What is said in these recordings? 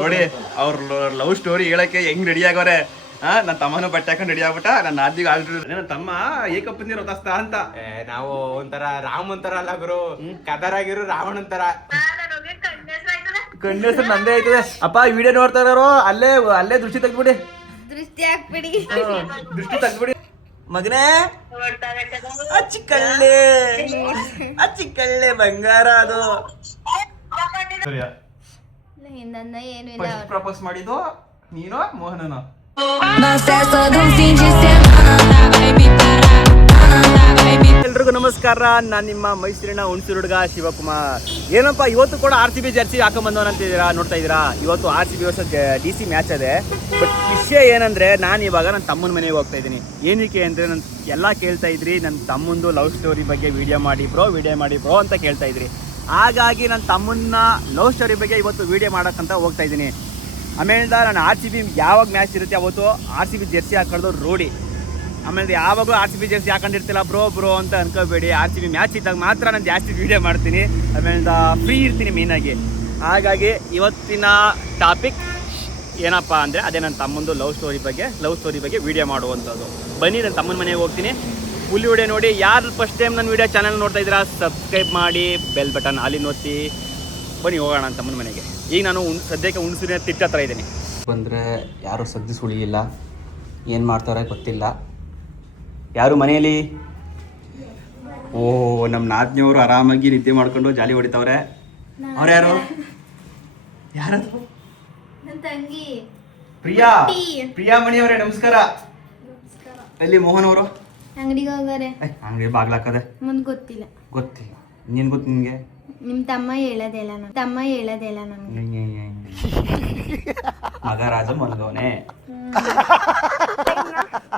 ನೋಡಿ ಅವ್ರ love story ಹೇಳಕ್ಕೆ ಹೆಂಗ್ ರೆಡಿ ಆಗವ್ರೆ. ನನ್ನ ತಮ್ಮನೂ ಬಟ್ಟೆ ಹಾಕೊಂಡು ರೆಡಿ ಆಗ್ಬಿಟ್ಟ. ನನ್ನ ನಾದಿಗೆ ಆಲ್ರೆಡಿ ನನ್ನ ತಮ್ಮ ಏಕಪ್ಪಂದಿರ ರಥಸ್ತ ಅಂತ. ನಾವು ಒಂಥರ ರಾಮ್ ಅಂತಾರ ಅಲ್ಲ ಗುರು, ಕದರಾಗಿರು ರಾವಣ ಅಂತಾರ. ಕಣ್ಣೆಸರು ನಂದೇ ಆಯ್ತದೆ. ಅಪ್ಪ ವಿಡಿಯೋ ನೋಡ್ತಾ ಇರೋರು ಅಲ್ಲೇ ದೃಷ್ಟಿ ತೆಗ್ದ್ಬಿಡಿ, ದೃಷ್ಟಿ ತೆಗ್ದ್ಬಿಡಿ ಮಗನೇ. ಅಚ್ಚಿಕಳ್ಳೆ ಬಂಗಾರ ಅದು. ಫಸ್ಟ್ ಪ್ರಪೋಸ್ ಮಾಡಿದ್ದು ನೀನು ಮೋಹನನು. ಎಲ್ರಿಗೂ ನಮಸ್ಕಾರ. ನಾನು ನಿಮ್ಮ ಮೈಸೂರಿನ ಹುಣಸೂರು ಹುಡುಗ ಶಿವಕುಮಾರ್. ಏನಪ್ಪ ಇವತ್ತು ಕೂಡ RCB ಜರ್ಸಿ ಹಾಕೊಂಡ್ಬಂದವನಂತಿದ್ದೀರಾ, ನೋಡ್ತಾ ಇದ್ದೀರಾ. ಇವತ್ತು RCB ವರ್ಸಸ್ DC ಮ್ಯಾಚ್ ಅದೇ. ಬಟ್ ವಿಷಯ ಏನಂದ್ರೆ ನಾನು ಇವಾಗ ನನ್ನ ತಮ್ಮನ ಮನೆಗೆ ಹೋಗ್ತಾ ಇದ್ದೀನಿ. ಏನಕ್ಕೆ ಅಂದರೆ ನನ್ನ ಎಲ್ಲ ಕೇಳ್ತಾ ಇದ್ರಿ ನನ್ನ ತಮ್ಮಂದು ಲವ್ ಸ್ಟೋರಿ ಬಗ್ಗೆ ವಿಡಿಯೋ ಮಾಡಿ ಬ್ರೋ ಅಂತ ಕೇಳ್ತಾ ಇದ್ರಿ. ಹಾಗಾಗಿ ನನ್ನ ತಮ್ಮನ ಲವ್ ಸ್ಟೋರಿ ಬಗ್ಗೆ ಇವತ್ತು ವಿಡಿಯೋ ಮಾಡೋಕ್ಕಂತ ಹೋಗ್ತಾ ಇದ್ದೀನಿ. ಆಮೇಲೆ ನಾನು RCB ಯಾವಾಗ ಮ್ಯಾಚ್ ಇರುತ್ತೆ ಅವತ್ತು RCB ಜರ್ಸಿ ಹಾಕೊಂಡು ರೋಡಿ. ಆಮೇಲೆ ಯಾವಾಗಲೂ RCB ಜರ್ಸಿ ಹಾಕೊಂಡಿರ್ತಿಲ್ಲ ಬ್ರೋ ಅಂತ ಅನ್ಕೋಬೇಡಿ. RCB ಮ್ಯಾಚ್ ಇದ್ದಾಗ ಮಾತ್ರ ನಾನು ಜಾಸ್ತಿ ವೀಡಿಯೋ ಮಾಡ್ತೀನಿ. ಆಮೇಲೆ ಫ್ರೀ ಇರ್ತೀನಿ ಮೇಯ್ನಾಗಿ. ಹಾಗಾಗಿ ಇವತ್ತಿನ ಟಾಪಿಕ್ ಏನಪ್ಪ ಅಂದರೆ ಅದೇ ನನ್ನ ತಮ್ಮಂದು ಲವ್ ಸ್ಟೋರಿ ಬಗ್ಗೆ ವೀಡಿಯೋ ಮಾಡುವಂಥದ್ದು. ಬನ್ನಿ ನನ್ನ ತಮ್ಮನ ಮನೆಗೆ ಹೋಗ್ತೀನಿ. ಫುಲ್ ವಿಡಿಯೋ ನೋಡಿ. ಯಾರು ಫಸ್ಟ್ ಟೈಮ್ ನನ್ನ ವೀಡಿಯೋ ಚಾನಲ್ ನೋಡ್ತಾ ಇದ್ದೀರಾ ಸಬ್ಸ್ಕ್ರೈಬ್ ಮಾಡಿ, ಬೆಲ್ ಬಟನ್ ಅಲ್ಲಿ ಒತ್ತಿ. ಬನ್ನಿ ಹೋಗೋಣ ನನ್ನ ತಮ್ಮನ ಮನೆಗೆ. ಈಗ ನಾನು ಸದ್ಯಕ್ಕೆ ಹುಣಸೂರಿನ ತಿಟ್ಟ ಹತ್ರ ಇದ್ದೀನಿ. ಬಂದರೆ ಯಾರೂ ಸದ್ದಿ ಸುಳಿಯಿಲ್ಲ, ಏನು ಮಾಡ್ತಾರೆ ಗೊತ್ತಿಲ್ಲ. ಯಾರು ಮನೆಯಲ್ಲಿ? ನಮ್ಮ ನಾದ್ನಿಯವರು ಆರಾಮಾಗಿ ನಿದ್ದೆ ಮಾಡ್ಕೊಂಡು ಜಾಲಿ ಹೊಡಿತವ್ರೆ. ಅವ್ರು ಯಾರದು? ಪ್ರಿಯಾ ಮಣಿಯವರೇ ನಮಸ್ಕಾರ. ಎಲ್ಲಿ ಮೋಹನ್ ಅವರು? ಅಂಗಡಿಗೆ ಹೋಗಾರೆ. ಅಂಗಡಿ ಬಾಗ್ಲಾಕದೆ ಗೊತ್ತಿಲ್ಲ. ನೀನ್ ಗೊತ್ತು ನಿನ್ಗೆ? ನಿಮ್ ತಮ್ಮ ಹೇಳೋದಿಲ್ಲ ನನಗೆ. ಮಗ ರಾಜ ಮಲಗವನೆ.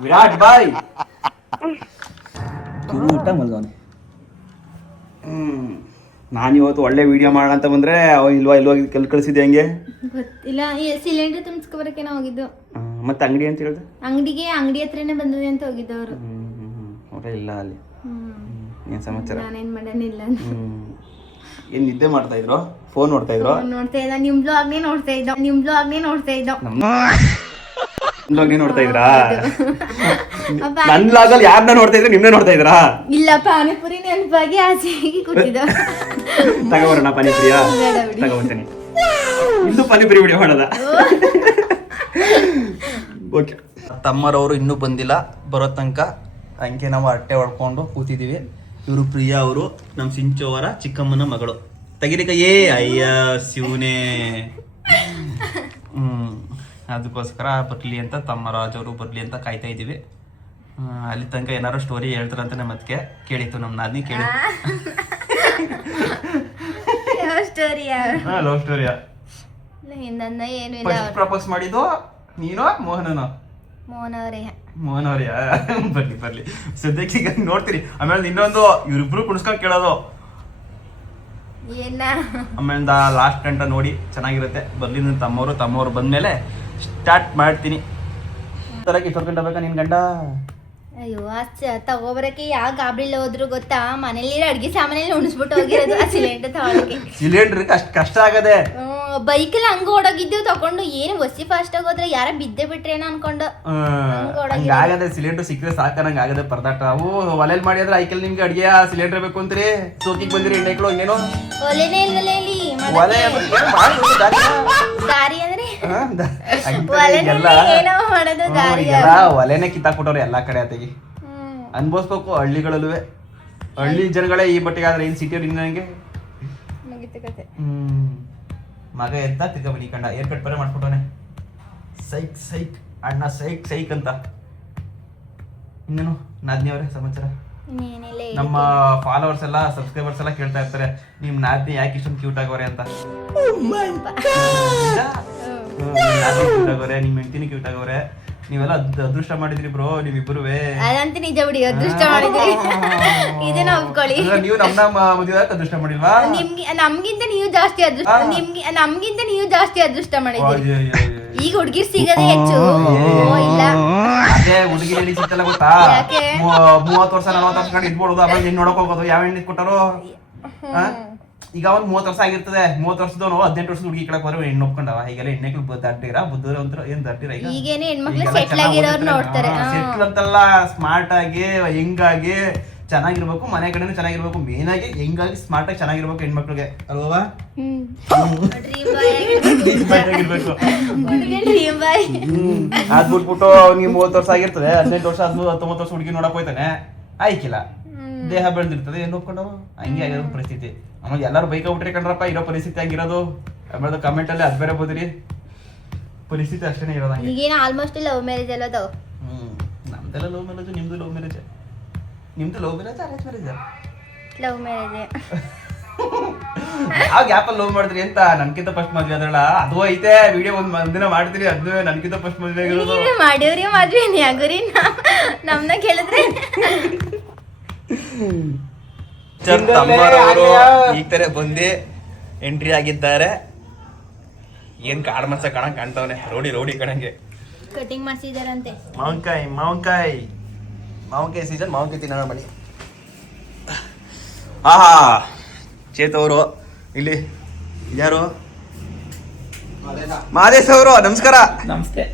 ವಿರಾಟ್ ಬಾಯ್ ಊಟ ಮಲಗವನೆ. ನಾನಿವತ್ತು ಒಳ್ಳೆ ವಿಡಿಯೋ ಮಾಡೋಣ ಅಂತ ಬಂದ್ರೆ ಇಲ್ವಾ ಕಳ್ಸಿದ್ದೆ ಹಂಗೆ ಗೊತ್ತಿಲ್ಲ. ಸಿಲಿಂಡರ್ ತುಂಬಿಸ್ಕೊಬರಕ್ಕೆ ಹೋಗಿದ್ದು. ಮತ್ತೆ ಅಂಗಡಿ ಅಂತ ಹೇಳಿದೆ? ಅಂಗಡಿ ಹತ್ರನೇ ಬಂದಿದೆ ಅಂತ ಹೋಗಿದ್ದವರು. ಅವ್ರೆ ಇಲ್ಲ ಅಲ್ಲಿ. ಏನ್ ಸಮಾಚಾರ? ನಾನೇನ್ ಮಾಡನಿಲ್ಲ. ಏನ್ ನಿದ್ದೆ ಮಾಡ್ತಾ ಇದ್ರು? ಫೋನ್ ನೋಡ್ತಾ ಇದ್ರು? ನೋಡ್ತಾ ಇದ್ದ. ನಿಮ್ ಬ್ಲಾಗ್ನೇ ನೋಡ್ತಾ ಇದ್ದ. ಬ್ಲಾಗ್ನೇ ನೋಡ್ತಾ ಇದ್ರಾ? ನನ್ ಬ್ಲಾಗಲ್ಲಿ ಯಾರನ್ನ ನೋಡ್ತಾ ಇದ್ರೆ ನಿಮ್ನೆ ನೋಡ್ತಾ ಇದ್ರಾ? ಇಲ್ಲ, ಪಾನಿಪುರಿ ನೆನಪಾಗಿ ಆಚೆಗೆ ಕೂತಿದ್ದ. ತಗೋಬರೋಣ ಪಾನಿಪುರಿಯ? ತಗೋಬರ್ತೀನಿ. ಇಂದು ಪಾನಿಪುರಿ ವಿಡಿಯೋ ಮಾಡೋದ? ಓಕೆ. ತಮ್ಮರವರು ಇನ್ನೂ ಬಂದಿಲ್ಲ. ಬರೋ ತನಕ ಹಂಗೆ ನಾವು ಅಟ್ಟೆ ಹೊಡ್ಕೊಂಡು ಕೂತಿದ್ದೀವಿ. ಇವರು ಪ್ರಿಯಾ ಅವರು ನಮ್ಮ ಸಿಂಚು ಅವರ ಚಿಕ್ಕಮ್ಮನ ಮಗಳು. ತೆಗಿರಿಕಯ್ಯೇ ಅಯ್ಯ ಶಿವನೇ. ಅದಕ್ಕೋಸ್ಕರ ಬರಲಿ ಅಂತ ತಮ್ಮರಾಜ್ ಅವರು ಬರಲಿ ಅಂತ ಕಾಯ್ತಾ ಇದ್ದೀವಿ. ಅಲ್ಲಿ ತನಕ ಏನಾರು ಸ್ಟೋರಿ ಹೇಳ್ತಾರಂತ ನಮ್ಮ ಅದಕ್ಕೆ ಕೇಳಿತ್ತು. ನಮ್ಮ ನಾದ್ನಿ ಕೇಳಿ ಲವ್ ಸ್ಟೋರಿಯಾ? ಫಸ್ಟ್ ಪ್ರಪೋಸ್ ಮಾಡಿದ್ದು ನೀನು ಮೋಹನನು? ಮೋಹನ್ ಅವರೇ ಬರ್ಲಿ ಸದ್ಯಕ್ಕೆ ಈಗ ನೋಡ್ತೀರಿ. ಆಮೇಲೆ ಇನ್ನೊಂದು ಇವ್ರಿಬ್ರು ಕುಣಿಸ್ಕೊಂಡು ಕೇಳೋದು. ಆಮೇಲೆ ಲಾಸ್ಟ್ ಗಂಟ ನೋಡಿ ಚೆನ್ನಾಗಿರುತ್ತೆ. ಬರ್ಲಿ ನನ್ನ ತಮ್ಮವರು ಬಂದ್ಮೇಲೆ ಸ್ಟಾರ್ಟ್ ಮಾಡ್ತೀನಿ. ತರಕ್ಕೆ ಇಷ್ಟೊತ್ತು ಗಂಟೆ ಬೇಕಾ ನಿನ್ ಗಂಡ? ಅಯ್ಯೋ ತಗೋಬರಕ್ಕೆ ಯಾವ ಗಾಬರಿಲ್ಲ ಹೋದ್ರು ಗೊತ್ತಾ, ಮನೇಲಿ ಅಡ್ಗೆ ಸಾಮಾನೆಲ್ಲ ಉಣಿಸ್ಬಿಟ್ಟು ಹೋಗಿರೋದು ಆ ಸಿಲಿಂಡರ್ ತಗೊಳಕ್ಕೆ. ಸಿಲಿಂಡರ್ ಅಷ್ಟು ಕಷ್ಟ ಆಗದೆ. ಬೈಕಲ್ಲಿ ಹಂಗ ಓಡೋಗಿದ್ದು ತಗೊಂಡು ಏನು ಒಸಿ ಫಾಸ್ಟ್ ಆಗೋದ್ರೆ ಯಾರ ಬಿದ್ದೆ ಬಿಟ್ರೇನೋ ಅನ್ಕೊಂಡು ಆಗದೆ. ಸಿಲಿಂಡರ್ ಸಿಕ್ಕರೆ ಸಾಕಂಗ ಆಗದೆ ಪರದಾಟ. ಅವು ಒಲೆಲ್ ಮಾಡಿದ್ರೆ ಐಕಲ್ ನಿಮ್ಗೆ ಅಡ್ಗೆ ಸಿಲಿಂಡರ್ ಬೇಕು ಅಂತೀರಿ. ಸೋಕಿಗೆ ಬಂದಿರಿ ಹೆಣ್ಣೈಕ್ಳು ಇನ್ನೇನು ಒಲೆನೇ ಇಲ್ವಲ್ಲ ಇಲ್ಲಿ. ದಾರಿ ಅಂದ್ರೆ ಒಲೆನೆ ಕಿತ್ತಾಕ್ಬಿಟ್ಟವ್ರೆ ಎಲ್ಲಾ ಕಡೆ. ಆತಗಿ ಅನ್ಭವಿಸ್ಬೇಕು. ಹಳ್ಳಿಗಳಲ್ಲೂ ಹಳ್ಳಿ ಜನಗಳೇ ಈ ಬಟ್ಟೆಗೆ ಆದ್ರೆ ಏನ್ ಸಿಟಿಯವ್ರು ಇನ್ನಂಗೆ. ಮಗ ಎದ್ದ ತಿರ್ಗ ಬನ್ನಿ ಕಂಡ ಏರ್ ಕಟ್ ಬರೇ ಮಾಡ್ಬಿಟ್ಟವನೆ. ಸೈಕ್ ಅಣ್ಣ ಸೈಕ್ ಅಂತ. ಇನ್ನೇನು ನಾದ್ನಿ ಅವರೇ ಸಮಾಚಾರ? ನಮ್ಮ ಫಾಲೋವರ್ಸ್ ಎಲ್ಲ ಸಬ್ಸ್ಕ್ರೈಬರ್ಸ್ ಎಲ್ಲ ಕೇಳ್ತಾ ಇರ್ತಾರೆ ನಿಮ್ ನಾದ್ನಿ ಯಾಕೆ ಇಷ್ಟೊಂದು ಕ್ಯೂಟ್ ಆಗೋರೆ ಅಂತ. ಕ್ಯೂಟ್ ಆಗೋರೆ, ನಿಮ್ ಹೆಂಡತಿನಿ ಕ್ಯೂಟ್ ಆಗೋರೆ. ನೀವೆಲ್ಲ ಅದೃಷ್ಟ ಮಾಡಿದ್ರಿ ಬ್ರೋ ನೀವಿಬ್ಬರುವೆ. ಅದಂತ ನಿಜ ಬಿಡಿ, ಅದೃಷ್ಟ ಮಾಡಿದ್ರಿ. ಇದನ್ನ ಒಪ್ಕೊಳ್ಳಿ. ನೀವು ನಮ್ಮ ಮದುವೆ ಅದೃಷ್ಟ ಮಾಡಿಲ್ವಾ? ನಮ್ಗಿಂತ ನೀವು ಜಾಸ್ತಿ ಅದೃಷ್ಟ. ನಮ್ಗಿಂತ ನೀವು ಜಾಸ್ತಿ ಅದೃಷ್ಟ ಮಾಡಿದ್ರಿ. ಈಗ ಹುಡುಗಿರ್ ಸಿಗದೆ ಹೆಚ್ಚು. ಇಲ್ಲ ಅದೇ ಹುಡುಗಿ ಎಲ್ಲಿ ಸಿಗ್ತಲ್ಲ ಗೊತ್ತಾ? 30 ವರ್ಷ 40 ವರ್ಷ ಕಂಡು ಇದ್ಬಿಡೋದು. ಆಮೇಲೆ ನೀನ್ ನೋಡಕ್ ಹೋಗೋದು ಯಾವ ಹೆಣ್ಣು ಕೊಟ್ಟರು. ಈಗ ಅವ್ನು 30 ವರ್ಷ ಆಗಿರ್ತದೆ, 30 ವರ್ಷದವನು 18 ವರ್ಷದ ಹುಡುಗಿ ಕಡೆ ಹೋದ್ರೆ ಹೆಣ್ಣು ಒಪ್ಕೊಂಡವ. ಈಗೆಲ್ಲ ಹೆಣ್ಣು ದಡ್ಡಿರ ಬುದ್ಧರ ಒಂಥರ ಏನ್ ದಡ್ಡಿರ ಈಗ ಈಗೇನೆ ಹೆಣ್ಮಕ್ಳು ಸೆಟ್ಲ್ ಆಗಿರೋರು ನೋಡ್ತಾರೆ. ಸೆಟ್ಲ್ ಅಂತಲ್ಲ, ಸ್ಮಾರ್ಟ್ ಆಗಿ ಹೆಂಗಾಗಿ ಚೆನ್ನಾಗಿರ್ಬೇಕು, ಮನೆ ಕಡೆನೂ ಚೆನ್ನಾಗಿರ್ಬೇಕು, ಮೇನ್ ಆಗಿ ಹೆಂಗಾಗಿ ಸ್ಮಾರ್ಟ್ ಆಗಿ ಚೆನ್ನಾಗಿರ್ಬೇಕು ಹೆಣ್ಮಕ್ಳಿಗೆ ಅಲ್ವಾ. ಅದ್ ಬಿಟ್ಬಿಟ್ಟು ಅವ್ನಿಗೆ 30 ವರ್ಷ ಆಗಿರ್ತದೆ, 18 ವರ್ಷ 19 ವರ್ಷ ಹುಡುಗಿ ನೋಡಕ್ ಹೋಯ್ತಾನೆ, ಆಯ್ಕಿಲ್ಲ, ದೇಹ ಬೆಳೆದಿರ್ತದೆ, ಏನು ಒಪ್ಕೊಂಡವ. ಹಂಗೆ ಆಗಿರೋ ಪರಿಸ್ಥಿತಿ. ಆಮೇಲೆ ಎಲ್ಲರೂ ಬೈಕ್ ಬಿಟ್ರೆ ಕಂಡ್ರಪ್ಪ ಇರೋ ಪರಿಸ್ಥಿತಿ ಆಗಿರೋದು. ಆಮೇಲೆ ಕಮೆಂಟ್ ಅಲ್ಲಿ ಅದ್ ಬೇರೆ ಬೋದ್ರಿ, ಪರಿಸ್ಥಿತಿ ಅಷ್ಟೇನೆ ಇರೋದು. ಈಗೇನ ಆಲ್ಮೋಸ್ಟ್ ಲವ್ ಮ್ಯಾರೇಜ್ ಎಲ್ಲ ಅದಾವ. ನಮ್ದೆಲ್ಲ ಲವ್ ಮ್ಯಾರೇಜ್, ನಿಮ್ದು ಲವ್ ಮ್ಯಾರೇಜ್. ನಿಮ್ದು love marriage arrange marriage? Love marriage. ಯಾವ ಗ್ಯಾಪಲ್ಲಿ ಲವ್ ಮಾಡಿದ್ರಿ ಅಂತ? ನನ್ಕಿಂತ ಫಸ್ಟ್ ಮದ್ವೆ ಅದ್ರಲ್ಲ, ಅದು ಐತೆ ವಿಡಿಯೋ ಒಂದಿನ ಮಾಡ್ತೀರಿ, ಅದನ್ನೇ ನನ್ಕಿಂತ ಫಸ್ಟ್ ಮದ್ವೆ ಆಗಿರೋದು. ಮಾಡಿವ್ರಿ ಮದ್ವೆ ಯಾಗುರಿ ನಮ್ನ ಕೇಳಿದ್ರೆ ಈ ತರ ಬಂದು ಎಂಟ್ರಿ ಆಗಿದ್ದಾರೆ. ಏನ್ ಕಾಡ್ ಮನ್ಸ ಕಾಣ್ತಾವನೆ, ರೋಡಿ ಕಣಂಗೆ. ಕಟಿಂಗ್ ಮಾಡ್ಸಿದಾರಂತೆ. ಮಾವಿನಕಾಯಿ ಸೀಸನ್, ಮಾವಿನಕಾಯಿ ತಿನ್ನೋಣ ಬನ್ನಿ. ಆಹಾ, ಚೇತವರು ಇಲ್ಲಿ ಯಾರು? ಮಾದೇಶ್ ಅವರು, ನಮಸ್ಕಾರ. ನಮಸ್ತೆ.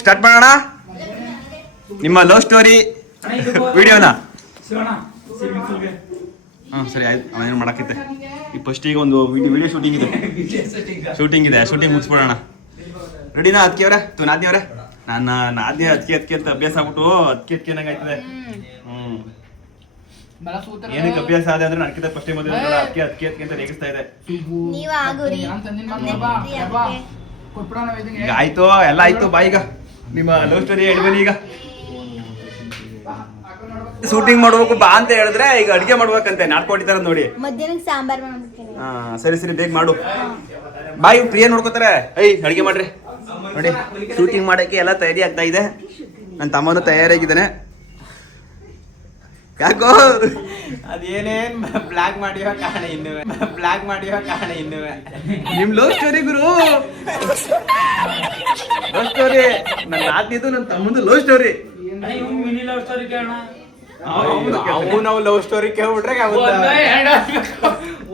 ಸ್ಟಾರ್ಟ್ ಮಾಡೋಣ ನಿಮ್ಮ ಲವ್ ಸ್ಟೋರಿ ವಿಡಿಯೋನ. ಹಾಂ ಸರಿ ಆಯ್ತು, ಅವೇನು ಮಾಡಾಕೈತೆ. ಈ ಫಸ್ಟಿಗೆ ಒಂದು ವಿಡಿಯೋ ಶೂಟಿಂಗ್ ಇದೆ, ಶೂಟಿಂಗ್ ಮುಗಿಸ್ಬಿಡೋಣ. ರೆಡಿನಾ ಅದಕ್ಕೆ ಅವ್ರೆ? ನಾದ್ನಿ ಅವ್ರೆ? ನಾನು ನಾದ್ನಿ ಅದಕ್ಕೆ ಅಂತ ಅಭ್ಯಾಸ ಆಗ್ಬಿಟ್ಟು ಅದಕ್ಕೆ ಏನಾಗೈತದೆ. ಏನಕ್ಕೆ ಅಭ್ಯಾಸ ಆದ ಅಂದ್ರೆ ನನ್ಕಿಂತ ಫಸ್ಟ್ ಮದುವೆ ಅದಕ್ಕೆ ಅಂತ ರೇಗಿಸ್ತಾ ಇದೆ. ನೀವ್ ಆಗುರಿ. ಈಗ ಆಯ್ತು, ಎಲ್ಲ ಆಯ್ತು. ಬಾ ಈಗ ನಿಮ್ಮ ಲವ್ ಸ್ಟೋರಿ ಹೇಳಿ ಬನ್ನಿ. ಈಗ ಶೂಟಿಂಗ್ ಮಾಡ್ಬೇಕು ಬಾ ಅಂತ ಹೇಳಿದ್ರೆ ಈಗ ಅಡಿಗೆ ಮಾಡ್ಬೇಕಂತೆ, ನಾಟ್ಕೊಂಡಿತಾರ ನೋಡಿ. ಮಧ್ಯಾಹ್ನಕ್ಕೆ ಸಾಂಬಾರ್ ಮಾಡ್ಬಿಡ್ತೀನಿ. ಹಾ ಸರಿ ಬೇಗ ಮಾಡು. ಬಾ, ಇವ್ ಪ್ರಿಯ ನೋಡ್ಕೋತಾರೆ. ಅಡಿಗೆ ಮಾಡ್ರಿ. ನೋಡಿ ಶೂಟಿಂಗ್ ಮಾಡಕ್ಕೆ ಎಲ್ಲ ತಯಾರಿ ಆಗ್ತಾ ಇದೆ. ನನ್ನ ತಮ್ಮನು ತಯಾರಾಗಿದ್ದಾನೆ. ಯಾಕೋ ಅದೇನೇನ್ ಬ್ಲಾಕ್ ಮಾಡಿಯೋ ಕಾರಣ ಇನ್ನುವೆ ನಿಮ್ ಲವ್ ಸ್ಟೋರಿ ಗುರು, ಲವ್ ಸ್ಟೋರಿ. ನನ್ನ ನಾದ್ನಿದು ನನ್ನ ತಮ್ಮಂದು love story. Mini love story ಕೇಳೋಣ. ನಾವು ಲವ್ ಸ್ಟೋರಿ ಕೇಳ್ಬಿಟ್ರೆ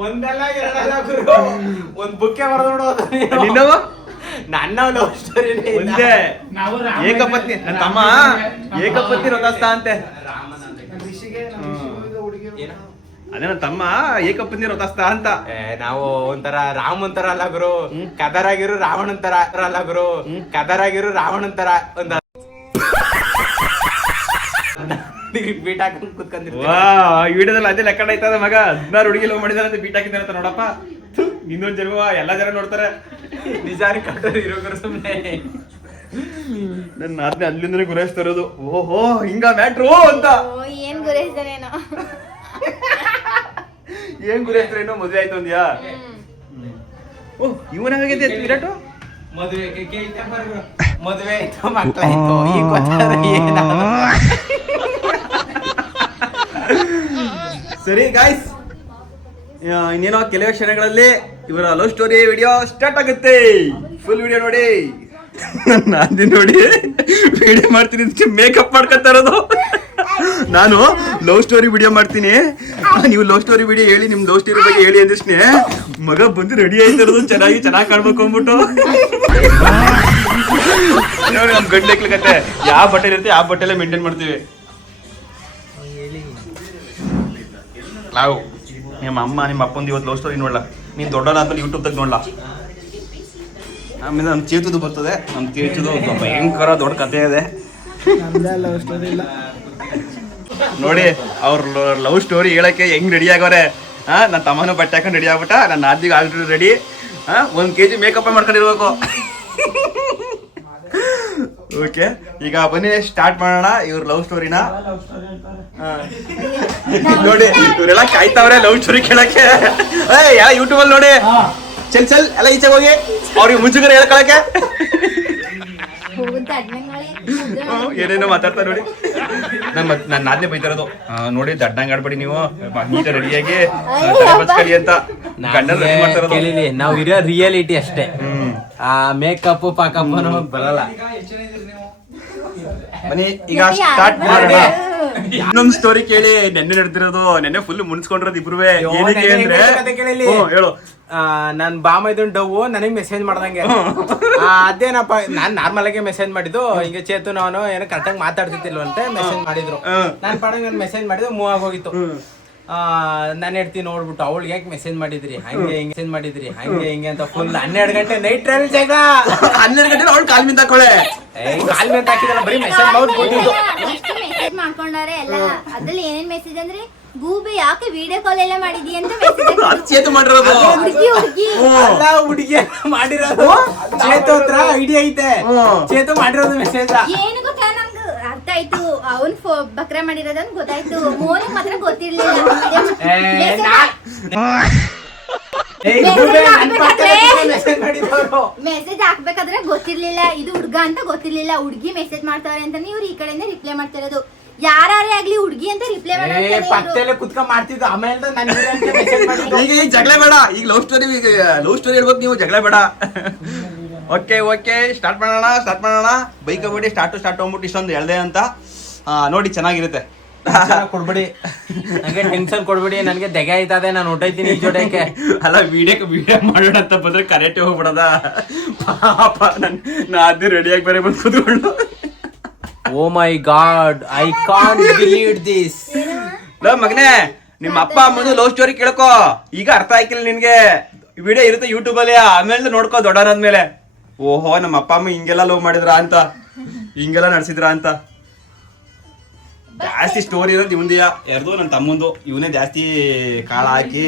ಒಂದಲ್ಲ ಎರಡಲ್ಲ ಗುರು, ಒಂದ್ ಬುಕ್ಕೆ ಬರ್ದೋಡು. ನಿನ್ನವ ನನ್ನ ಲವ್ ಸ್ಟೋರಿ ಒಂದೇ. ಏಕಪತ್ನಿ, ನನ್ನ ತಮ್ಮ ಏಕಪತ್ನಿ ವ್ರತಸ್ಥ ಅಂತೆ. ಅದೇ ನನ್ನ ತಮ್ಮ ಏಕಪತ್ನಿ ವ್ರತಸ್ಥ ಅಂತ. ನಾವು ಒಂಥರ ರಾಮ್ ಅಂತಾರ ಅಲ್ಲ ಗುರು, ಕದರಾಗಿರು ರಾವಣ ಅಂತಾರ ಅಲ್ಲ ಗುರು, ಕದರಾಗಿರು ರಾವಣ ಅಂತಾರ. ಒಂದ ಬೀಟ್ ಹಾಕೊಂಡ್ ಕುತ್ಕೊಂಡಿರ್ತೀವಿ. ವಿಡಿಯೋದಲ್ಲಿ ಅದೇ ಲೆಕ್ಕ ಆಯ್ತದ. ಮಗ 16 ಹುಡುಗಿ ಲವ್ ಮಾಡಿದಾರೆ ಬೀಟ್ ಹಾಕಿದಾರೆ ಅಂತ ನೋಡಪ್ಪ. ಇನ್ನೊಂದ್ ಜನ್ಮ ಎಲ್ಲಾ ಜನ ನೋಡ್ತಾರೆ. ನಿಜಾರಿ ಕಟ್ಟೋರು ಇರೋರು ಸುಮ್ನೆ. ನನ್ನ ನಾದ್ನಿ ಅಲ್ಲಿಂದನೇ ಗುರಾಯಿಸ್ತಾ ಇರೋದು. ಓಹೋ ಹಿಂಗ ಮ್ಯಾಟ್ರು ಅಂತ. ಏನ್ ಗುರೈಸ್ತಾನೇನೋ. ಏನ್ ಗುರಾಯಿಸ್ತಾರೇನೋ, ಮದ್ವೆ ಆಯ್ತು ಅಂದ್ಯಾ? ಓ ಇವನಾಗೈತೆ ವಿರಾಟು. ಮದುವೆ ಆಯ್ತು, ಮಕ್ಕಳಾಯ್ತು, ಈಗ ಗೊತ್ತಾದ್ರೆ ಏನಾದ್ರು. ಸರಿ ಗಾಯ್ಸ್, ಇನ್ನೇನೋ ಕೆಲವೇ ಕ್ಷಣಗಳಲ್ಲಿ ಇವರ ಲವ್ ಸ್ಟೋರಿ ವಿಡಿಯೋ ಸ್ಟಾರ್ಟ್ ಆಗುತ್ತೆ. ಫುಲ್ ವಿಡಿಯೋ ನೋಡಿ. ನಾನು ನೋಡಿ ವಿಡಿಯೋ ಮಾಡ್ತೀನಿ, ಮೇಕಪ್ ಮಾಡ್ಕೊತಾ ಇರೋದು. ನಾನು ಲವ್ ಸ್ಟೋರಿ ವಿಡಿಯೋ ಮಾಡ್ತೀನಿ, ನೀವು ಲವ್ ಸ್ಟೋರಿ ವಿಡಿಯೋ ಹೇಳಿ, ನಿಮ್ ಲವ್ ಸ್ಟೋರಿ ಬಗ್ಗೆ ಹೇಳಿ ಅಂದಿಷ್ಟೇ ಮಗ ಬಂದು ರೆಡಿ ಆಯ್ತಿರೋದು. ಚೆನ್ನಾಗಿ ಕಾಣ್ಬೇಕು ಅಂದ್ಬಿಟ್ಟು ನೋಡಿ ನಮ್ ಗಂಡ್ಲೆಕ್ಲಕತ್ತೆ. ಯಾವ ಬಟ್ಟೆ ಇರುತ್ತೆ ಯಾವ ಬಟ್ಟೆಲ್ಲ ಮೇಂಟೈನ್ ಮಾಡ್ತೀವಿ ನಾವು. ನಿಮ್ಮ ಅಮ್ಮ ನಿಮ್ಮ ಅಪ್ಪಂದು ಇವತ್ತು ಲವ್ ಸ್ಟೋರಿ ನೋಡಲ್ಲ, ನೀನು ದೊಡ್ಡಲ್ಲ ಅಂತ ಯೂಟ್ಯೂಬ್ದಾಗ ನೋಡಲ್ಲ. ಆಮೇಲೆ ನಮ್ಮ ಚೇತುದು ಬರ್ತದೆ. ನಮ್ಮ ಚೇತುದು ಭಯಂಕರ ದೊಡ್ಡ ಕಥೆ ಇದೆ ನೋಡಿ. ಅವ್ರ ಲವ್ ಸ್ಟೋರಿ ಹೇಳಕ್ಕೆ ಹೆಂಗ್ ರೆಡಿ ಆಗೋರೆ. ನನ್ನ ತಮ್ಮನೂ ಬಟ್ಟೆ ಹಾಕೊಂಡು ರೆಡಿ ಆಗ್ಬಿಟ್ಟ, ನನ್ನ ನಾದಿಗೆ ಆಲ್ರೆಡಿ ರೆಡಿ. 1 kg ಮೇಕಪ್ ಮಾಡ್ಕೊಂಡಿರ್ಬೇಕು. ಓಕೆ, ಈಗ ಬನ್ನಿ ಸ್ಟಾರ್ಟ್ ಮಾಡೋಣ ಇವ್ರ ಲವ್ ಸ್ಟೋರಿನ. ನೋಡಿ ಇವರೆಲ್ಲ ಕಾಯ್ತಾವ್ರೆ ಲವ್ ಸ್ಟೋರಿ ಕೇಳಕ್ಕೆ. ಯಾವ ಯೂಟ್ಯೂಬ್ ಅಲ್ಲಿ ನೋಡಿ, ಚಲ್ ಎಲ್ಲ ಈಚೆಗೆ ಹೋಗಿ ಅವ್ರಿಗೆ ಮುಂಚೆಗರೆ ಹೇಳ್ಕೊಳಕ್ಕೆ ಏನೇನೋ ಮಾತಾಡ್ತಾ ನೋಡಿ. ನನ್ನ ನಾದ್ನೆ ಬೈತಾರದು ನೋಡಿ, ದಡ್ಡಂಗ್ ಆಡ್ಬೇಡಿ ನೀವು, ನೀಟ ರೆಡಿಯಾಗಿ ಬಚ್ಕಲಿ ಅಂತ ಗಂಡನ್ ರೆಡಿ ಮಾಡ್ತಾರದು. ನಾವು ಇರೋ ರಿಯಾಲಿಟಿ ಅಷ್ಟೇ, ಆ ಮೇಕಪ್ ಪಾಕಪ್ ಬರಲ್ಲ. ಬನ್ನಿ ಈಗ ಸ್ಟಾರ್ಟ್ ಮಾಡೋಣ. ಇನ್ನೊಂದು ಸ್ಟೋರಿ ಕೇಳಿ ನೆನ್ನೆ ನಡೆದಿರೋದು. ನೆನ್ನೆ ಫುಲ್ ಮುನ್ಸ್ಕೊಂಡಿರೋದು ಇಬ್ರುವೆ. ಏನಕ್ಕೆ ಅಂದ್ರೆ ಹೇಳು. ನನ್ ಬಾಮೈದನ್ ಡವ್ ನನಗ್ ಮೆಸೇಜ್ ಮಾಡ್ದಂಗೆ ಅದೇನಪ್ಪ ನಾನ್ ನಾರ್ಮಲ್ ಆಗಿ ಮೆಸೇಜ್ ಮಾಡಿದ್ದು ಹಿಂಗೆ ಚೇತು ನಾನು ಏನೋ ಕರೆಕ್ಟಾಗಿ ಮಾತಾಡ್ತಿರ್ತಿಲ್ವಂತೆ ಮೆಸೇಜ್ ಮಾಡಿದ್ರು. ನಾನ್ ಪಾಡ ಮೆಸೇಜ್ ಮಾಡಿದ್ದು ಮೂವ್ ಆಗೋಗಿತ್ತು. ನಾನು ಹೇಳ್ತೀನಿ ನೋಡ್ಬಿಟ್ಟು ಅವಳಿಗೆ ಯಾಕೆ ಮೆಸೇಜ್ ಮಾಡಿದ್ರಿ ಹಂಗೆ ಹಿಂಗೆ ಮೆಸೇಜ್ ಮಾಡಿದ್ರಿ ಹಂಗೆ ಹಿಂಗೆ ಅಂತ ಫುಲ್ 12 ಗಂಟೆ ನೈಟ್ ಟ್ರಾವೆಲ್ ಜಾಗ 12 ಗಂಟೆ ಅವಳು ಕಾಲ್ ಮಿಂದ ಹಾಕೊಳ್ಳೆ ಕಾಲ್ ಮೇಲೆ ಹಾಕಿದಲ್ಲ ಬರೀ ಮೆಸೇಜ್ ಮಾಡ್ಬಿಟ್ಟಿದ್ದು. ಎಷ್ಟು ಮೆಸೇಜ್ ಮಾಡ್ಕೊಂಡಾರೆ ಎಲ್ಲ. ಅದ್ರಲ್ಲಿ ಏನೇನ್ ಮೆಸೇಜ್ ಅಂದ್ರೆ ಗೂಬೆ ಯಾಕೆ ವಿಡಿಯೋ ಕಾಲ್ ಎಲ್ಲ ಮಾಡಿದಿ ಅಂತ ಮೆಸೇಜ್ ಚೇತು ಮಾಡಿರೋದು. ಹುಡುಗಿ ಅಲ್ಲ ಹುಡುಗಿ ಮಾಡಿರೋದು ಚೇತು ಹತ್ರ ಐಡಿಯಾ ಐತೆ. ಚೇತು ಮಾಡಿರೋದು ಮೆಸೇಜ್ ಏನು ಗೊತ್ತಾ ನಮ್ಗೆ ಅರ್ಥ ಆಯ್ತು. ಅವನ್ ಬಕ್ರ ಮಾಡಿರೋದನ್ ಗೊತ್ತಾಯ್ತು. ಮೋನಿಗೆ ಮಾತ್ರ ಗೊತ್ತಿರ್ಲಿಲ್ಲ. ಮೆಸೇಜ್ ಹಾಕ್ಬೇಕಾದ್ರೆ ಗೊತ್ತಿರ್ಲಿಲ್ಲ ಇದು ಹುಡ್ಗ ಅಂತ ಗೊತ್ತಿರ್ಲಿಲ್ಲ. ಹುಡ್ಗಿ ಮೆಸೇಜ್ ಮಾಡ್ತಾವ್ರೆ ಅಂತಾನೆ ಇವ್ರು ಈ ಕಡೆಯಿಂದ ರಿಪ್ಲೈ ಮಾಡ್ತಿರೋದು. ಯಾರೇ ಆಗ್ಲಿ ಹುಡ್ಗಿ ಅಂತ ರಿಪ್ಲೈ ಪಕ್ಕದಲ್ಲೇ ಕುತ್ಕೊಂಡ್ ಮಾಡ್ತಿದ್ದು. ಆಮೇಲೆ ಈಗ ಜಗಳ ಬೇಡ. ಈಗ ಲವ್ ಸ್ಟೋರಿ ಹೇಳ್ಬೇಕು ನೀವು, ಜಗಳ ಬೇಡ. ಓಕೆ ಸ್ಟಾರ್ಟ್ ಮಾಡೋಣ. ಬೈಕ್ ಬಿಡಿ ಸ್ಟಾರ್ಟ್ ಹೋಗ್ಬಿಟ್ಟು ಇಷ್ಟೊಂದು ಹೇಳ್ದೆ ಅಂತ ನೋಡಿ. ಚೆನ್ನಾಗಿರುತ್ತೆ. ಕೊಡ್ಬೇಡಿ ನಂಗೆ ಟೆನ್ಷನ್ ಕೊಡ್ಬೇಡಿ. ನನ್ಗೆ ದೆಗೆ ಆಯ್ತದೆ. ನಾನು ಹೊಟ್ಟೈತೀನಿ ಈ ಜೋಡಕ್ಕೆ. ಅಲ್ಲ ವಿಡಿಯೋ ಮಾಡೋಣ ಅಂತ ಬಂದ್ರೆ ಕರೆಕ್ಟ್ ಹೋಗ್ಬಿಡದ. ಪಾಪ ನಾ ಅದು ರೆಡಿಯಾಗಿ ಬೇರೆ ಬಂದು ಕೂತ್ಕೊಂಡು. Oh my god, I can't believe this. ಮಗನೇ, ನಿಮ್ಮ ಅಪ್ಪ ಅಮ್ಮದು ಲವ್ ಸ್ಟೋರಿ ಕೇಳ್ಕೊ. ಈಗ ಅರ್ಥ ಆಯ್ಕಿಲ್ಲ ನಿನ್ಗೆ. ವಿಡಿಯೋ ಇರುತ್ತೆ ಯೂಟ್ಯೂಬ್ ಅಲ್ಲಿ, ಆಮೇಲೆ ನೋಡ್ಕೋ ದೊಡ್ಡವರಾದ್ಮೇಲೆ. ಓಹೋ ನಮ್ಮ ಅಪ್ಪ ಅಮ್ಮ ಹಿಂಗೆಲ್ಲ ಲವ್ ಮಾಡಿದ್ರ ಅಂತ, ಹಿಂಗೆಲ್ಲ ನಡೆಸಿದ್ರ ಅಂತ. ಜಾಸ್ತಿ ಸ್ಟೋರಿ ಇರೋದು ಇವಂದಿಯ ಯಾರ್ದು ನನ್ನ ತಮ್ಮಂದು. ಇವನೇ ಜಾಸ್ತಿ ಕಾಳ ಹಾಕಿ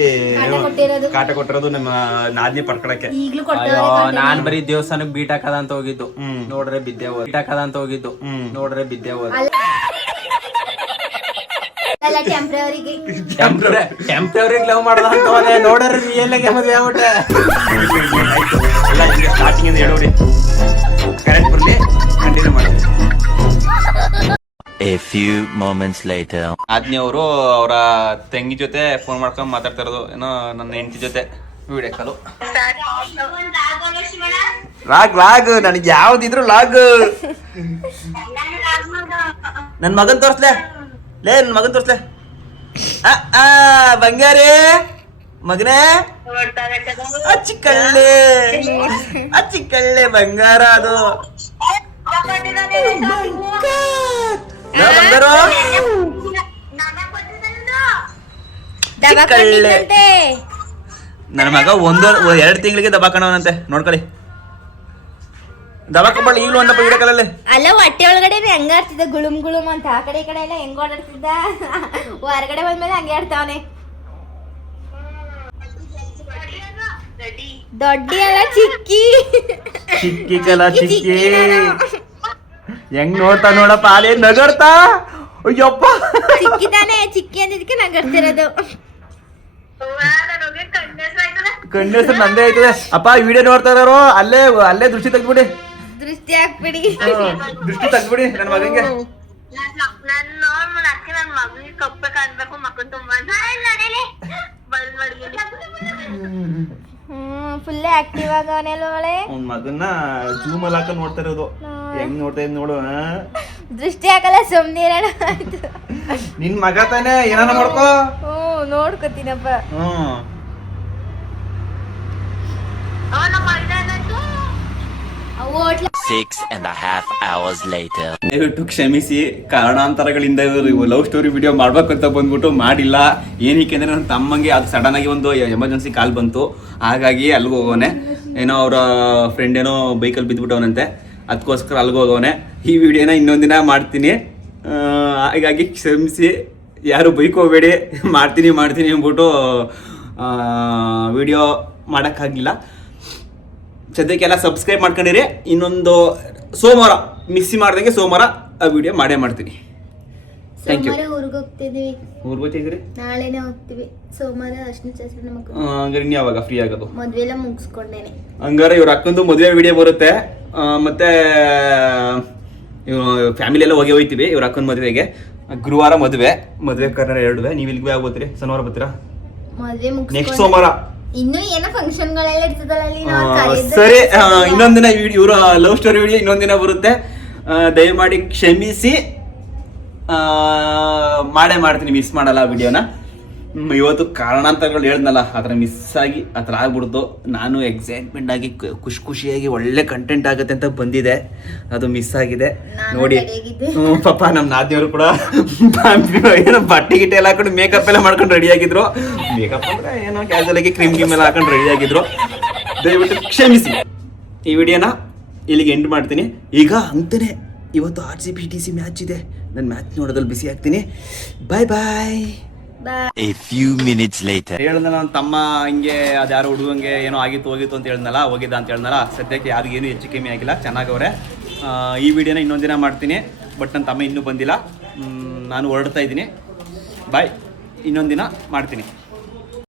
ಕಾಟ ಕೊಟ್ಟಿರೋದು ನಮ್ಮ ನಾದ್ನಿ ಪಡ್ಕೊಳಕ್ಕೆ. ಅಯ್ಯೋ ನಾನ್ ಬರೀ ದೇವಸ್ಥಾನಕ್ ಬೀಟ್ ಹಾಕದ ಅಂತ ಹೋಗಿದ್ದು. ನೋಡ್ರೆ ಬಿದ್ದೆ ಹೋದ್. ಬೀಟ್ ಹಾಕದ ಅಂತ ಹೋಗಿದ್ದು. ನೋಡ್ರೆ ಬಿದ್ದೆ ಹೋದ್. ಟೆಂಪ್ರವರಿಗೆ ಲವ್ ಮಾಡ್ದ ಅಂತ ಹೋದೆ. ನೋಡ್ರೆ ರಿಯಲ್ ಆಗಿ ಮದ್ವೆ ಆಗ್ಬಿಟ್ಟೆ. ಸ್ಟಾರ್ಟಿಂಗ್ ಇಂದ ಹೇಳೋಡಿ ಕರೆಕ್ಟ್ ಬರ್ಲಿ, ಕಂಟಿನ್ಯೂ ಮಾಡಿ. A few moments later. Aadmi ಅವರು ಅವರ ತಂಗಿ ಜೊತೆ ಫೋನ್ ಮಾಡ್ಕೊಂಡು ಮಾತಾಡ್ತಾ ಇರೋದು. ಏನೋ ನನ್ನ ಹೆಂಡತಿ ಜೊತೆ ವಿಡಿಯೋ ಕಾಲು. ಲಾಗ್ ನನಗೆ ಯಾವ್ದಿದ್ರು ಲಾಗ್. ನನ್ ಮಗನ್ ತೋರ್ಸ್ಲೆ ನನ್ ಮಗನ್ ತೋರ್ಸ್ಲೆ. ಬಂಗಾರಿ ಮಗನೇ, ಅಚ್ಚಿಕಳ್ಳೆ ಬಂಗಾರ ಅದು. ಬಂಗಾರ ನನ್ನ ಮಗ 1-2 ತಿಂಗಳಿಗೆ ದಬಾಕಣವನಂತೆ. ನೋಡ್ಕೊಳ್ಳಿ, ದಬಾಕೊಂಬಳ್ಳಿ ಈಗಲೂ ಒಂದಪ್ಪ ವಿಡಿಯೋ ಕಾಲಲ್ಲಿ. ಅಲ್ಲ ಹೊಟ್ಟೆ ಒಳಗಡೆ ಹೆಂಗ ಆಡ್ತಿದ್ದ ಗುಳುಮ್ ಗುಳುಮ್ ಅಂತ. ಆ ಕಡೆ ಈ ಕಡೆ ಎಲ್ಲ ಹೆಂಗ್ ಓಡಾಡ್ತಿದ್ದ. ಹೊರಗಡೆ ಬಂದ್ಮೇಲೆ ಹಂಗೆ ಆಡ್ತಾವನೆ. ದೊಡ್ಡಿ ಅಲ್ಲ ಚಿಕ್ಕಿ ಕಲ ಚಿಕ್ಕಿ ಹೆಂಗ್ ನೋಡ್ತಾ ನೋಡಪ್ಪ. ಅಲ್ಲೇ ನಗರ್ತಾ. ಅಯ್ಯಪ್ಪ ಚಿಕ್ಕಿ ತಾನೆ, ಚಿಕ್ಕಿ ಅಂದಿದ್ದಕ್ಕೆ ನಗರ್ತಿರೋದು. ಕಣ್ಣೆಸರು ನಂದೇ ಆಯ್ತದೆ. ಅಪ್ಪ ವಿಡಿಯೋ ನೋಡ್ತಾ ಇರೋರು ಅಲ್ಲೇ ದೃಷ್ಟಿ ತೆಗ್ದ್ಬಿಡಿ. ದೃಷ್ಟಿ ಹಾಕ್ಬಿಡಿ. ದೃಷ್ಟಿ ತೆಗ್ದ್ಬಿಡಿ ನನ್ನ ಮಗಂಗೆ. Full active ಆಗವನೆ ಅಲ್ವಳೆ. ಅವ್ನ ಮಗನ್ನ ಜೂಮ್ ಅಲ್ಲಿ ಹಾಕ ನೋಡ್ತಾ ಇರೋದು. ಹೆಂಗ್ ನೋಡ್ತಾ ಇದ್ ನೋಡು. ದೃಷ್ಟಿ ಹಾಕಲ್ಲ, ಸುಮ್ನಿರೋಣ. ನಿನ್ ಮಗ ತಾನೆ, ಏನಾನ ಮಾಡ್ಕೋ. ನೋಡ್ಕೊತೀನಪ್ಪ. 6.5 hours later. ದಯವಿಟ್ಟು ಕ್ಷಮಿಸಿ, ಕಾರಣಾಂತರಗಳಿಂದ ಇವರು ಲವ್ ಸ್ಟೋರಿ ವಿಡಿಯೋ ಮಾಡ್ಬೇಕಂತ ಬಂದ್ಬಿಟ್ಟು ಮಾಡಿಲ್ಲ. ಏನಕ್ಕೆ ಅಂದ್ರೆ ನನ್ನ ತಮ್ಮಂಗೆ ಅದು ಸಡನ್ ಆಗಿ ಒಂದು ಎಮರ್ಜೆನ್ಸಿ ಕಾಲ್ ಬಂತು. ಹಾಗಾಗಿ ಅಲ್ಲಿಗೆ ಹೋಗೋನೆ. ಏನೋ ಅವರ ಫ್ರೆಂಡ್ ಏನೋ ಬೈಕಲ್ಲಿ ಬಿದ್ದುಬಿಟ್ಟವನಂತೆ, ಅದಕ್ಕೋಸ್ಕರ ಅಲ್ಲಿಗೆ ಹೋಗೋನೆ. ಈ ವಿಡಿಯೋನ ಇನ್ನೊಂದಿನ ಮಾಡ್ತೀನಿ. ಹಾಗಾಗಿ ಕ್ಷಮಿಸಿ, ಯಾರು ಬೈಕ್ ಹೋಗಬೇಡಿ. ಮಾಡ್ತೀನಿ ಅಂದ್ಬಿಟ್ಟು ವಿಡಿಯೋ ಮಾಡೋಕ್ಕಾಗಲಿಲ್ಲ. ಸದ್ಯಕ್ಕೆಲ್ಲ ಸಬ್ಸ್ಕ್ರೈಬ್ ಮಾಡ್ಕೊಂಡಿರಿ. ಇನ್ನೊಂದು ಸೋಮವಾರ ಮಿಸ್ ಮಾಡ್ದಂಗೆ ಸೋಮವಾರ ಆ ವಿಡಿಯೋ ಮಾಡೇ ಮಾಡ್ತೀನಿ. Thank you. ಊರಿಗೆ ಹೋಗ್ತಿದ್ವಿ. ಊರಿಗೆ ಹೋಗ್ತಿದ್ರಿ? ನಾಳೆನೇ ಹೋಗ್ತೀವಿ. ಸೋಮವಾರ ಅರ್ಶಿನ ಶಾಸ್ತ್ರ ನಮಗ್. ಹಂಗಾರೆ ಇನ್ನು ಯಾವಾಗ ಫ್ರೀ ಆಗೋದು? ಮದ್ವೆ ಎಲ್ಲ ಮುಗಿಸ್ಕೊಂಡೇನೆ. ಹಂಗಾರೆ ಇವ್ರ ಅಕ್ಕಂದು ಮದುವೆ ವಿಡಿಯೋ ಬರುತ್ತೆ. ಮತ್ತೆ ಫ್ಯಾಮಿಲಿ ಎಲ್ಲ ಹೋಗ್ತೀವಿ ಇವ್ರ ಅಕ್ಕನ ಮದುವೆಗೆ. ಗುರುವಾರ ಮದುವೆ ಕರ್ನಾಟಕ 2. ನೀವು ಇಲ್ಲಿಗೆ ಯಾವಾಗ ಬರ್ತೀರಿ? ಶನಿವಾರ ಬರ್ತೀರಾ? ಮದ್ವೆ ನೆಕ್ಸ್ಟ್ ಸೋಮವಾರ. ಇನ್ನು ಏನೋ ಫಂಕ್ಷನ್ ಗಳೆಲ್ಲ ಇರ್ತದಲ್ಲ ಅಲ್ಲಿ. ಸರಿ, ಇನ್ನೊಂದಿನ ಇವ್ರ ಲವ್ ಸ್ಟೋರಿ ವಿಡಿಯೋ ಇನ್ನೊಂದಿನ ಬರುತ್ತೆ. ದಯಮಾಡಿ ಕ್ಷಮಿಸಿ. ಮಾಡೇ ಮಾಡ್ತೀನಿ, ಮಿಸ್ ಮಾಡಲ್ಲ ವಿಡಿಯೋನ. ಇವತ್ತು ಕಾರಣಾಂತರಗಳು ಹೇಳ್ದಲ್ಲ, ಆ ಥರ ಮಿಸ್ ಆಗಿ ಆ ಥರ ಆಗ್ಬಿಡ್ತು. ನಾನು ಎಕ್ಸೈಟ್ಮೆಂಟ್ ಆಗಿ ಖುಷಿಯಾಗಿ ಒಳ್ಳೆ ಕಂಟೆಂಟ್ ಆಗುತ್ತೆ ಅಂತ ಬಂದಿದೆ, ಅದು ಮಿಸ್ ಆಗಿದೆ ನೋಡಿ. ಪಾಪ ನಮ್ಮ ನಾದಿಯವರು ಕೂಡ ಏನೋ ಬಟ್ಟೆ ಗಿಟ್ಟೆ ಎಲ್ಲ ಹಾಕೊಂಡು ಮೇಕಪ್ ಎಲ್ಲ ಮಾಡ್ಕೊಂಡು ರೆಡಿ ಆಗಿದ್ರು. ಮೇಕಪ್ ಅಂದರೆ ಏನೋ ಕ್ಯಾಶುವಲ್ ಆಗಿ ಕ್ರೀಮ್ ಗಿಮ್ ಎಲ್ಲ ಹಾಕೊಂಡು ರೆಡಿ ಆಗಿದ್ರು. ದಯವಿಟ್ಟು ಕ್ಷಮಿಸಿ. ಈ ವಿಡಿಯೋನ ಇಲ್ಲಿಗೆ ಎಂಡ್ ಮಾಡ್ತೀನಿ. ಈಗ ಅಂತಾನೆ ಇವತ್ತು RCB DC ಮ್ಯಾಚ್ ಇದೆ, ನಾನು ಮ್ಯಾಚ್ ನೋಡೋದ್ರಲ್ಲಿ ಬಿಸಿ ಆಗ್ತೀನಿ. ಬಾಯ್ ಬಾಯ್. A few minutes later. ಹೇಳ್ದ ನನ್ನ ತಮ್ಮ ಹಿಂಗೆ ಅದ್ಯಾರೋ ಹುಡುಗಂಗೆ ಏನೋ ಹೋಗಿತ್ತು ಅಂತ ಹೇಳ್ದಲ್ಲ, ಹೋಗಿದ್ದ ಅಂತ ಹೇಳ್ದಲ್ಲ. ಸದ್ಯಕ್ಕೆ ಯಾರಿಗೂ ಏನು ಹೆಚ್ಚು ಕಮ್ಮಿ ಆಗಿಲ್ಲ, ಚೆನ್ನಾಗವ್ರೆ. ಈ ವಿಡಿಯೋನ ಇನ್ನೊಂದು ದಿನ ಮಾಡ್ತೀನಿ, ಬಟ್ ನನ್ನ ತಮ್ಮ ಇನ್ನೂ ಬಂದಿಲ್ಲ. ನಾನು ಹೊರಡ್ತಾ ಇದ್ದೀನಿ. ಬಾಯ್, ಇನ್ನೊಂದು ದಿನ ಮಾಡ್ತೀನಿ.